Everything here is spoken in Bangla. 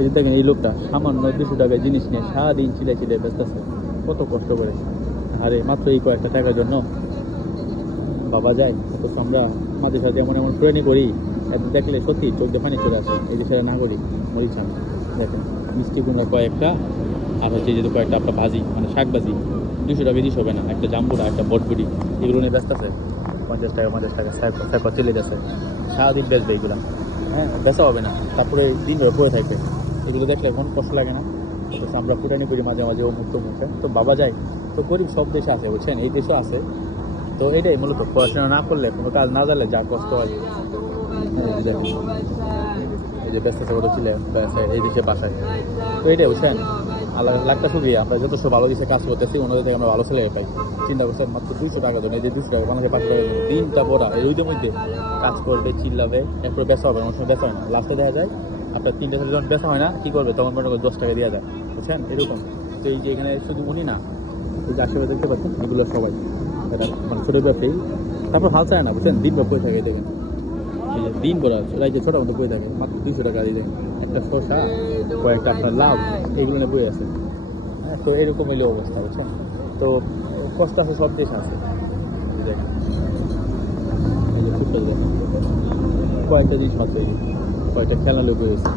এই যে দেখেন এই লোকটা সামান্য 200 টাকায় জিনিস নিয়ে সারাদিন চিলাই চিলাই ব্যস্ত আছে, কত কষ্ট করে। আরে মাত্র এই কয়েকটা টাকার জন্য বাবা যায়। অথচ আমরা মাঝে সাথে এমন এমন প্রাণী করি, এত দেখলে সত্যি চোখ দিয়ে পানি চলে আসে। এই দেশের নাগরিক মরিচান দেখেন, মিষ্টি কুমড়া কয়েকটা, আর হচ্ছে যেহেতু কয়েকটা আপনার ভাজি মানে শাক ভাজি 200 টাকা দিস হবে না, একটা জাম্বুরা একটা বটবুটি এগুলো নিয়ে ব্যস্ত আছে। 50 টাকা স্যাপা চলে যাচ্ছে, সারাদিন বেচবে এইগুলো। হ্যাঁ, বেচা হবে না, তারপরে দিন ধরে পড়ে থাকবে। এগুলো দেখলে এখন কষ্ট লাগে না? অথচ আমরা পুরানি করি মাঝে মাঝে ও মুক্ত মুখে। তো বাবা যায়, তো গরিব সব দেশে আছে বুঝছেন, এই দেশেও আছে। তো এটাই মূলত পড়াশোনা না করলে, কোনো কাজ না জানলে যা কষ্ট হয়। এই যে ব্যস্ত করে ছিল এই দেশে বাসায়। তো এটাই বুঝছেন, আল্লাহ লাখটা শুক্রিয়া, আমরা যথেষ্ট ভালো দেশে কাজ করতেছি, ওনাদের থেকে আমরা ভালো ছেলে পাই। চিন্তা করছেন মাত্র 200 টাকার জন্য, এই যে 200 টাকা বাংলাদেশে 500 টাকার জন্য দিনটা পড়া এই রোদের মধ্যে কাজ করবে, চিল্লাবে, এরপরে বেচা হবে, অনেক সময় বেচা হয় না। লাস্টে দেখা যায় আপনার 3টা সাথে যখন বেচা হয় না, কী করবে তখন মনে করে 10 টাকা দেওয়া যায়, বুঝছেন এরকম। তো এই যে এখানে শুধু উনি না, এই যে আশেপাশে দেখতে পাচ্ছেন এগুলো সবাই এটা মানে ছোটো ব্যবসায়ী। তারপর হাল চায় না বুঝছেন, দিন বা পড়ে থাকে দেখেন, এই যে দিন ভরা এই যে ছোটো মতো বই থাকে, মাত্র 200 টাকা দিয়ে দেন একটা শসা, কয়েকটা আপনার লাভ, এইগুলো নিয়ে বই আছে। হ্যাঁ, তো এরকম হইলে অবস্থা বুঝছেন। তো কষ্ট আছে, সব দেশ আছে। এই যে দেখেন, এই যে ফুটটা দেখেন, কয়েকটা জিনিস মাত্র, এই যে কয়েকটা খেলনা লোক হয়েছে,